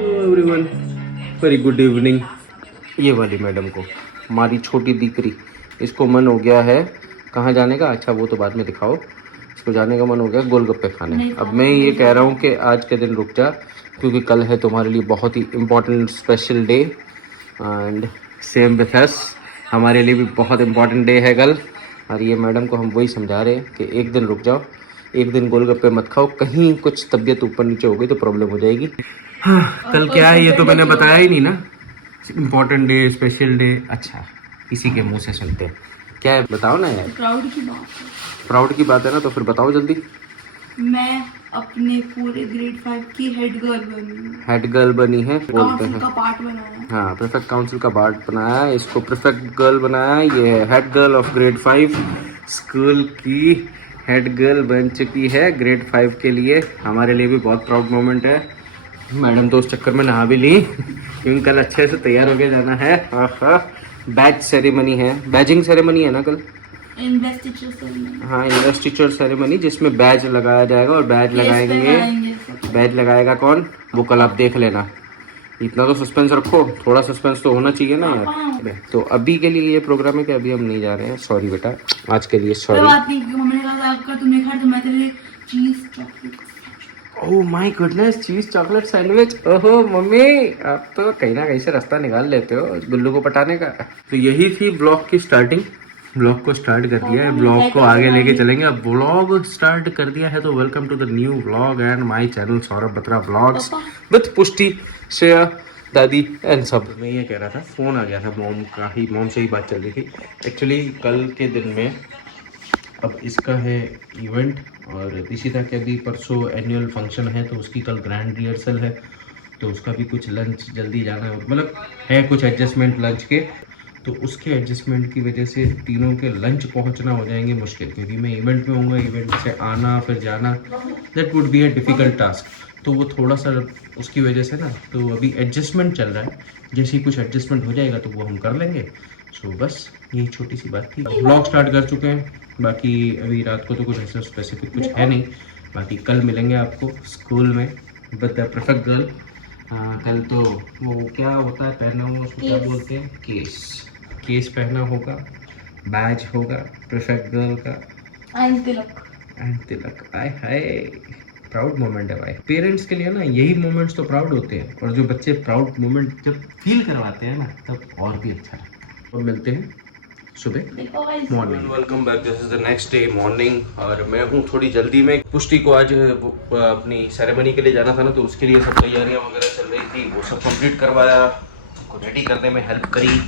Everyone, very good evening. ये वाली madam को, हमारी छोटी दीकरी, इसको मन हो गया है कहाँ जाने का। अच्छा वो तो बाद में दिखाओ। इसको जाने का मन हो गया गोलगप्पे खाने। अब मैं ये कह रहा हूँ कि आज के दिन रुक जा, क्योंकि कल है तुम्हारे लिए बहुत ही important special day. And same with us, हमारे लिए भी बहुत इम्पोर्टेंट डे है कल। और ये मैडम को हम वही समझा रहे हैं कि एक दिन रुक जाओ, एक दिन गोलगप्पे मत खाओ, कहीं कुछ तबीयत ऊपर नीचे हो गई तो प्रॉब्लम हो जाएगी। हाँ, कल क्या है ये तो मैंने बताया ही नहीं ना। Important day, special day. अच्छा, इसी के मुंह से सुनते हैं। क्या है बताओ ना यार। प्राउड की बात है। प्राउड की बात है ना, तो फिर बताओ जल्दी। मैं अपने पूरे ग्रेड 5 की हेड गर्ल बनी। हेड गर्ल बनी है बोलते काउंसिल हैं। का पार्ट बनाया। हाँ, प्रीफेक्ट काउंसिल का पार्ट बनाया है, इसको प्रीफेक्ट गर्ल बनाया है। ये है head girl of grade 5 school की। हेड गर्ल बन चुकी है ग्रेड 5 के लिए। हमारे लिए भी बहुत प्राउड मोमेंट है। मैडम तो उस चक्कर में नहा भी ली, क्योंकि कल अच्छे से तैयार होके जाना है। बैच सेरेमनी है, बैजिंग सेरेमनी है ना कल। Investiture ceremony. हाँ, इन्वेस्टिचर सेरेमनी, जिसमें बैज लगाया जाएगा। और बैज लगाएंगे, बैज लगाएगा कौन, वो कल आप देख लेना। इतना तो सस्पेंस रखो, थोड़ा सस्पेंस तो होना चाहिए ना यार। तो अभी के लिए ये प्रोग्राम है कि अभी हम नहीं जा रहे हैं। सॉरी बेटा, आज के लिए सॉरी। मम्मी ने कहा आपका तुमने खाया तो मैं तेरे लिए चीज चॉकलेट। ओह माय गुडनेस, चीज चॉकलेट सैंडविच। ओहो मम्मी, आप तो कहीं ना कहीं से रास्ता निकाल लेते हो गुल्लू को पटाने का। तो यही थी ब्लॉग की स्टार्टिंग। ब्लॉग को स्टार्ट कर दिया है, ब्लॉग को आगे लेके चलेंगे। अब ब्लॉग स्टार्ट कर दिया है तो welcome to the new blog and my channel Saurabh Batra blogs with Pushti, Shreya, दादी एंड सब। मैं ये कह रहा था, फोन आ गया था मॉम का ही, मॉम से ही बात चल रही थी। एक्चुअली कल के दिन में अब इसका है इवेंट, और इसी तरह के अभी परसों एनुअल फंक्शन है, तो उसकी कल ग्रैंड रिहर्सल है। तो उसका भी कुछ लंच जल्दी जाना है, मतलब है कुछ एडजस्टमेंट लंच के। तो उसके एडजस्टमेंट की वजह से तीनों के लंच पहुंचना हो जाएंगे मुश्किल, क्योंकि मैं इवेंट में हूँगा। इवेंट से आना फिर जाना, that would be a difficult task. तो वो थोड़ा सा उसकी वजह से ना, तो अभी एडजस्टमेंट चल रहा है। जैसे ही कुछ एडजस्टमेंट हो जाएगा तो वो हम कर लेंगे। सो बस यही छोटी सी बात थी। व्लॉग स्टार्ट कर चुके हैं। बाकी अभी रात को तो कुछ ऐसा स्पेसिफिक कुछ है नहीं। बाकी कल मिलेंगे आपको स्कूल में विद द प्रीफेक्ट गर्ल। कल तो वो क्या होता है पहना हुआ, उसको क्या बोलते हैं, केस पहना होगा, बैज होगा प्रीफेक्ट गर्ल का, and Tilak. I hi, proud moment है भाई। पेरेंट्स के लिए ना यही मोमेंट्स तो प्राउड होते हैं, और जो बच्चे प्राउड मोमेंट जब फील करवाते हैं ना, तब और भी अच्छा है। और मिलते हैं सुबह morning. Welcome back, this is the next day morning. और मैं हूँ थोड़ी जल्दी में। पुष्टि को आज अपनी सेरेमनी के लिए जाना था ना, तो उसके लिए सब तैयारियाँ वगैरह चल रही थी, वो सब कंप्लीट करवाया, उसको रेडी करने में हेल्प करी।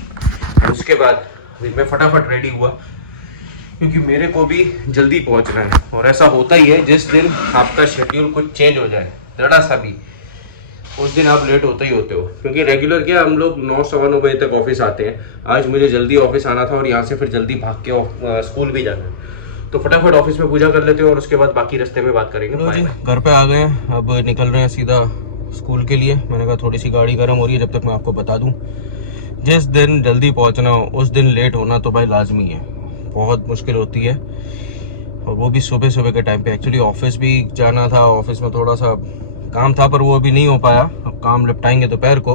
उसके बाद मैं फटाफट रेडी हुआ, क्योंकि मेरे को भी जल्दी पहुंचना है। और ऐसा होता ही है, जिस दिन आपका शेड्यूल कुछ चेंज हो जाए जरा सा भी, उस दिन आप लेट होते ही होते हो। क्योंकि रेगुलर क्या हम लोग 9 सवा 9 बजे तक ऑफिस आते हैं। आज मुझे जल्दी ऑफिस आना था, और यहाँ से फिर जल्दी भाग के स्कूल भी जाना है। तो फटाफट ऑफिस में पूजा कर लेते हो, और उसके बाद बाकी रास्ते में बात करेंगे। घर पे आ गए हैं, अब निकल रहे हैं सीधा स्कूल के लिए। मैंने कहा थोड़ी सी गाड़ी गर्म हो रही है, जब तक मैं आपको बता दूँ, जिस दिन जल्दी पहुँचना हो उस दिन लेट होना तो भाई लाजमी है। बहुत मुश्किल होती है, और वो भी सुबह सुबह के टाइम पे। एक्चुअली ऑफिस भी जाना था, ऑफिस में थोड़ा सा काम था, पर वो अभी नहीं हो पाया। अब काम निपटाएंगे दोपहर को।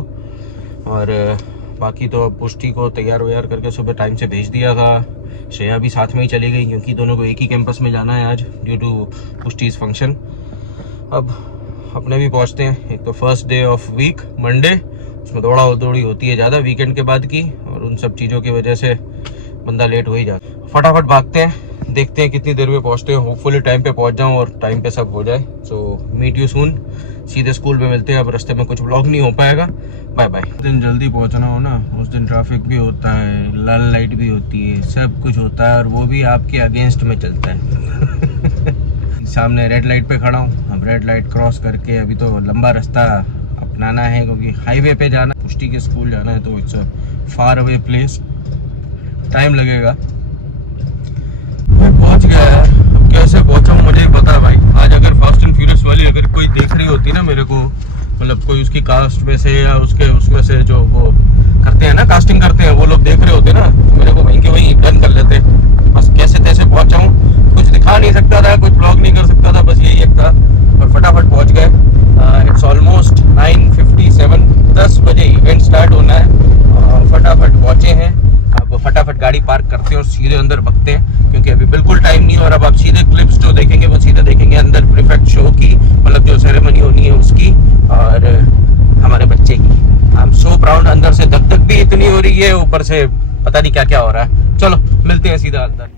और बाकी तो पुष्टि को तैयार व्यार करके सुबह टाइम से भेज दिया था। श्रेया भी साथ में ही चली गई, क्योंकि दोनों को एक ही कैंपस में जाना है आज, ड्यू टू पुष्टि's फंक्शन। अब अपने भी पहुंचते हैं। एक तो first day of week Monday, उसमें दौड़ा दौड़ी होती है ज़्यादा वीकेंड के बाद की, और उन सब चीज़ों की वजह से बंदा लेट हो ही जाता। फटाफट भागते हैं, देखते हैं कितनी देर में पहुंचते हैं। होपफुली टाइम पे पहुंच जाऊं और टाइम पे सब हो जाए। सो मीट यू सून, सीधे स्कूल में मिलते हैं। अब रास्ते में कुछ व्लॉग नहीं हो पाएगा। Bye bye. उस दिन जल्दी पहुंचना हो ना, उस दिन ट्रैफिक भी होता है, लाल लाइट भी होती है, सब कुछ होता है, और वो भी आपके अगेंस्ट में चलता है। सामने रेड लाइट पे खड़ा हूँ। अब रेड लाइट क्रॉस करके अभी तो लंबा रास्ता अपनाना है, क्योंकि हाईवे पे जाना, पुष्टि के स्कूल जाना है, तो it's a far away place, time लगेगा। मैं पहुंच गया यार। अब कैसे पहुंचा हूँ मुझे ही पता है भाई। आज अगर फास्ट एंड फ्यूरियस वाली अगर कोई देख रही होती ना मेरे को, मतलब कोई उसकी कास्ट में से या उसमें से जो वो करते हैं ना, कास्टिंग करते हैं, वो लोग देख रहे होते ना, तो मेरे को वहीं के वहीं डन कर लेते। बस कैसे तैसे पहुंचा हूँ, कुछ दिखा नहीं सकता था, कुछ ब्लॉग नहीं कर सकता था, बस यही एक था। और फटाफट पहुंच गए। इट्स ऑलमोस्ट 9:57 देखते हैं और सीधे अंदर भगते हैं, क्योंकि अभी बिल्कुल टाइम नहीं है। और अब आप सीधे क्लिप्स जो देखेंगे वो सीधे देखेंगे अंदर प्रीफेक्ट शो की, मतलब जो सेरेमनी होनी है उसकी, और हमारे बच्चे की। I am so proud. अंदर से धक धक भी इतनी हो रही है, ऊपर से पता नहीं क्या क्या हो रहा है। चलो मिलते हैं सीधा अंदर।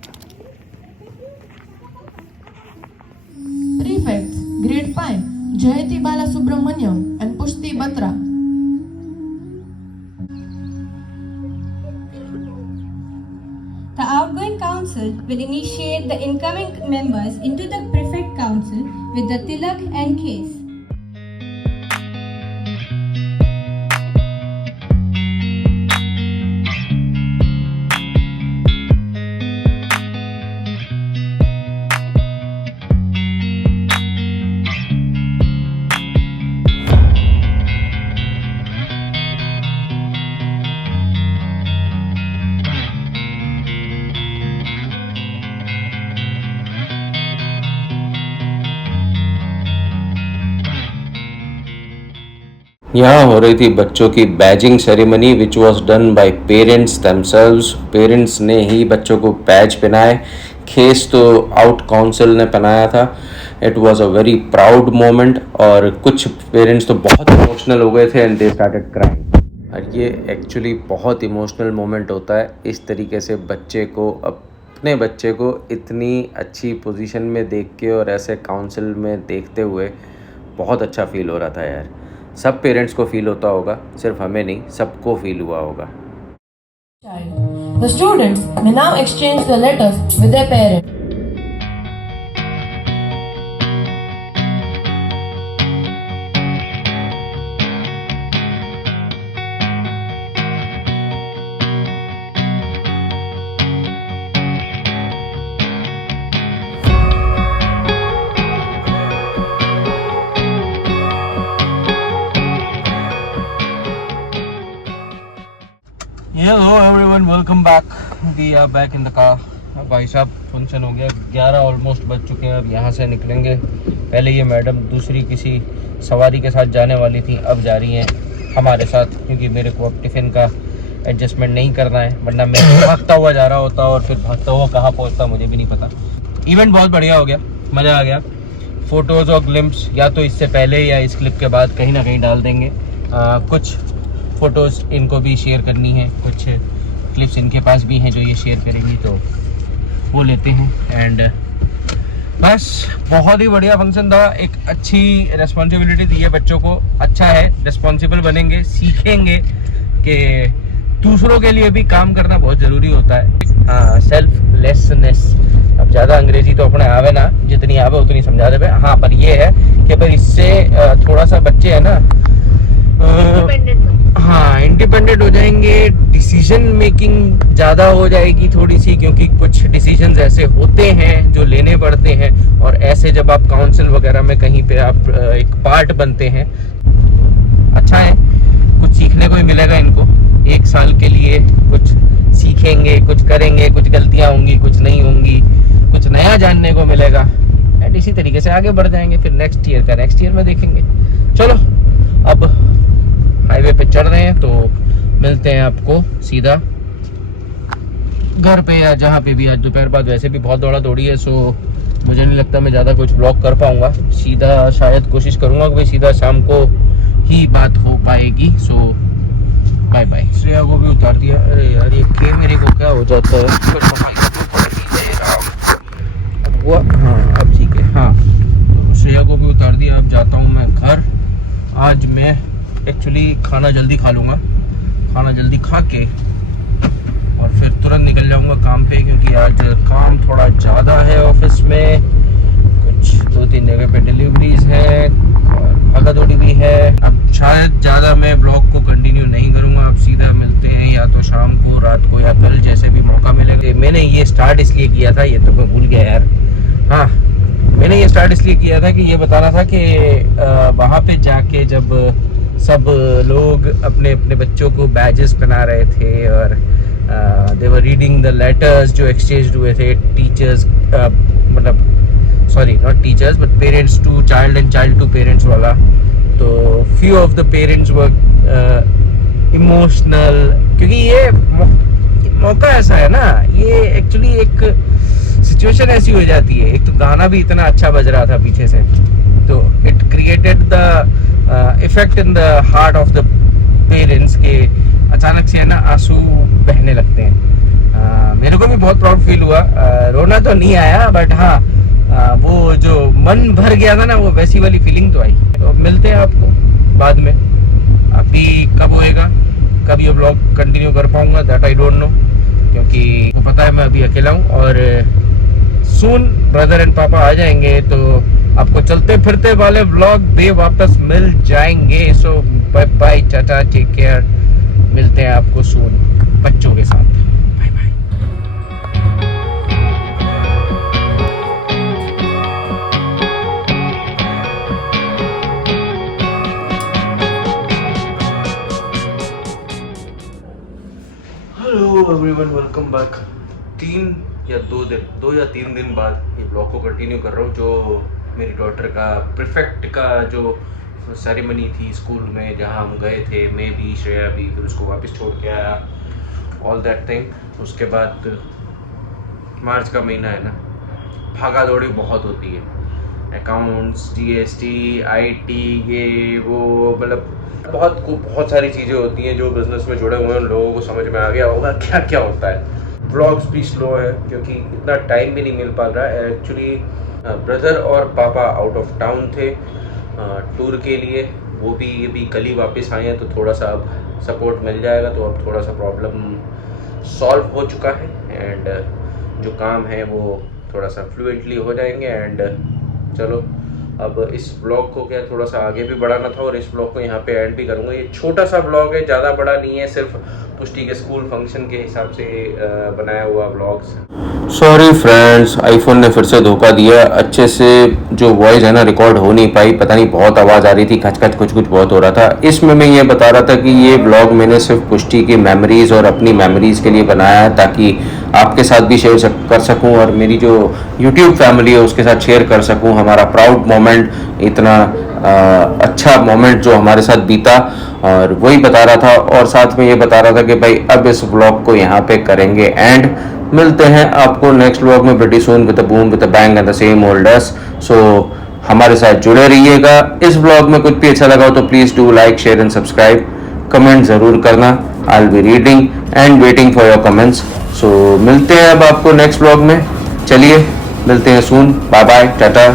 Prefects, Grade 5, Jayati Balasubramaniam and Pushti Batra. The outgoing council will initiate the incoming members into the prefect council with the tilak and case. यहाँ हो रही थी बच्चों की badging ceremony which was done by parents themselves. Parents ने ही बच्चों को बैज पहनाए, खेस तो आउट काउंसिल ने पहनाया था। It was a very proud moment, और कुछ पेरेंट्स तो बहुत इमोशनल हो गए थे एंड दे स्टार्टेड क्राइंग। और ये एक्चुअली बहुत इमोशनल मोमेंट होता है, इस तरीके से बच्चे को, अपने बच्चे को इतनी अच्छी पोजीशन में देख के और ऐसे काउंसिल में देखते हुए बहुत अच्छा फील हो रहा था यार। सब पेरेंट्स को फील होता होगा, सिर्फ हमें नहीं, सबको फील हुआ होगा। The students may now exchange the letters with their parents. Hello everyone, welcome back. We are back in the car. भाई साहब फंक्शन हो गया, 11 ऑलमोस्ट बज चुके हैं। अब यहाँ से निकलेंगे। पहले ये मैडम दूसरी किसी सवारी के साथ जाने वाली थी, अब जा रही हैं हमारे साथ, क्योंकि मेरे को अब टिफ़िन का एडजस्टमेंट नहीं करना है, वरना मैं भागता हुआ जा रहा होता और फिर भागता हुआ कहाँ पहुँचता मुझे भी नहीं पता। इवेंट बहुत बढ़िया हो गया, मज़ा आ गया। फ़ोटोज़ और ग्लिम्स या तो इससे पहले या इस क्लिप के बाद कहीं ना कहीं डाल देंगे। कुछ फ़ोटोज़ इनको भी शेयर करनी है, कुछ क्लिप्स इनके पास भी हैं जो ये शेयर करेंगी, तो वो लेते हैं। एंड बस बहुत ही बढ़िया फंक्शन था, एक अच्छी रिस्पॉन्सिबिलिटी दी है बच्चों को। अच्छा है, रिस्पॉन्सिबल बनेंगे, सीखेंगे कि दूसरों के लिए भी काम करना बहुत ज़रूरी होता है। हाँ, सेल्फलेसनेस। अब ज़्यादा अंग्रेजी तो अपने आवे ना, जितनी आवे उतनी समझा देवे। हाँ, पर ये है कि पर इससे थोड़ा सा बच्चे है ना, हाँ, इंडिपेंडेंट हो जाएंगे, डिसीजन मेकिंग ज़्यादा हो जाएगी थोड़ी सी, क्योंकि कुछ डिसीजंस ऐसे होते हैं जो लेने पड़ते हैं, और ऐसे जब आप काउंसिल वगैरह में कहीं पे आप एक पार्ट बनते हैं, अच्छा है, कुछ सीखने को ही मिलेगा इनको। 1 साल के लिए कुछ सीखेंगे, कुछ करेंगे, कुछ गलतियाँ होंगी, कुछ नहीं होंगी, कुछ नया जानने को मिलेगा, एंड इसी तरीके से आगे बढ़ जाएंगे। फिर नेक्स्ट ईयर में देखेंगे। चलो अब हाईवे पे चढ़ रहे हैं, तो मिलते हैं आपको सीधा घर पे या जहाँ पे भी। आज दोपहर बाद वैसे भी बहुत दौड़ा दौड़ी है, सो मुझे नहीं लगता मैं ज़्यादा कुछ ब्लॉग कर पाऊँगा। सीधा शायद कोशिश करूँगा कि भाई सीधा शाम को ही बात हो पाएगी। सो बाय बाय। श्रेया को भी उतार दिया। अरे यार, ये कैमरे को क्या हो जाता है, फिर सफाई हुआ। हाँ अब ठीक है। हाँ, तो श्रेया को भी उतार दिया। अब जाता हूँ मैं घर। आज मैं एक्चुअली खाना जल्दी खा लूँगा, खाना जल्दी खा के और फिर तुरंत निकल जाऊँगा काम पे, क्योंकि आज काम थोड़ा ज़्यादा है ऑफिस में। कुछ 2-3 जगह पे डिलीवरीज हैं और भागा दौड़ी भी है। अब शायद ज़्यादा मैं ब्लॉग को कंटिन्यू नहीं करूँगा। अब सीधा मिलते हैं या तो शाम को, रात को, या कल, जैसे भी मौका मिलेगा। मैंने ये स्टार्ट इसलिए किया था, ये तो मैं भूल गया यार। हाँ, मैंने ये स्टार्ट इसलिए किया था कि ये बताना था कि वहाँ पे जाके जब सब लोग अपने अपने बच्चों को बैजेस पहना रहे थे और they were reading the letters जो एक्सचेंज हुए थे टीचर्स, मतलब sorry not teachers but parents to child and child to parents वाला, तो few of the parents were emotional, क्योंकि ये मौका ऐसा है ना, ये एक्चुअली एक सिचुएशन ऐसी हो जाती है। एक तो गाना भी इतना अच्छा बज रहा था पीछे से, तो it created the effect in the heart of the parents के अचानक से है ना आंसू बहने लगते हैं। मेरे को भी बहुत प्राउड फील हुआ। रोना तो नहीं आया, बट हाँ वो जो मन भर गया था ना, वो वैसी वाली फीलिंग तो आई। तो मिलते हैं आपको बाद में। अभी कब होएगा, कब ये ब्लॉग कंटिन्यू कर पाऊंगा, दैट आई डोंट नो, क्योंकि को पता है मैं अभी अकेला हूँ और सून ब्रदर एंड पापा आ जाएंगे, तो आपको चलते फिरते वाले ब्लॉग भी वापस मिल जाएंगे। So bye bye, tata, take care. मिलते हैं आपको सून बच्चों के साथ। Bye bye. Hello everyone, welcome back. 2 या 3 दिन बाद ये ब्लॉग को कंटिन्यू कर रहा हूँ, जो मेरी डॉटर का प्रीफेक्ट का जो सेरेमनी थी स्कूल में, जहाँ हम गए थे, मैं भी, श्रेया भी, फिर उसको वापस छोड़ के आया, ऑल दैट थिंग। उसके बाद मार्च का महीना है ना, भागा दौड़ी बहुत होती है। अकाउंट्स, GST, IT, ये वो, मतलब बहुत सारी चीज़ें होती हैं जो बिज़नेस में जुड़े हुए हैं। उन लोगों को समझ में आ गया होगा क्या क्या होता है। व्लॉग्स भी स्लो है क्योंकि इतना टाइम भी नहीं मिल पा रहा है। एक्चुअली ब्रदर और पापा आउट ऑफ टाउन थे टूर के लिए, वो भी अभी कल ही वापस आए हैं, तो थोड़ा सा अब सपोर्ट मिल जाएगा, तो अब थोड़ा सा प्रॉब्लम सॉल्व हो चुका है एंड जो काम है वो थोड़ा सा फ्लुएंटली हो जाएंगे। एंड चलो, अब इस ब्लॉग को क्या थोड़ा सा आगे भी बढ़ाना था और इस ब्लॉग को यहाँ पे एंड भी करूँगा। ये छोटा सा ब्लॉग है, ज़्यादा बड़ा नहीं है, सिर्फ पुष्टि के स्कूल फंक्शन के हिसाब से बनाया हुआ ब्लॉग्स। सॉरी फ्रेंड्स, आईफोन ने फिर से धोखा दिया। अच्छे से जो वॉइस है ना रिकॉर्ड हो नहीं पाई, पता नहीं बहुत आवाज़ आ रही थी, खच कुछ बहुत हो रहा था। इसमें मैं ये बता रहा था कि ये ब्लॉग मैंने सिर्फ पुष्टि की मेमोरीज़ और अपनी मेमोरीज़ के लिए बनाया है, ताकि आपके साथ भी शेयर कर सकूं और मेरी जो यूट्यूब फैमिली है उसके साथ शेयर कर सकूं हमारा प्राउड मोमेंट, इतना अच्छा मोमेंट जो हमारे साथ बीता, और वही बता रहा था। और साथ में ये बता रहा था कि भाई अब इस व्लॉग को यहाँ पे करेंगे एंड मिलते हैं आपको नेक्स्ट व्लॉग में pretty soon with a boom with a bang and the same old us. So हमारे साथ जुड़े रहिएगा। इस व्लॉग में कुछ भी अच्छा लगा हो तो please do like, share and subscribe. Comment ज़रूर करना, I will be reading and waiting for your comments. So मिलते हैं अब आपको नेक्स्ट व्लॉग में। चलिए मिलते हैं सून, बाय बाय, टाटा।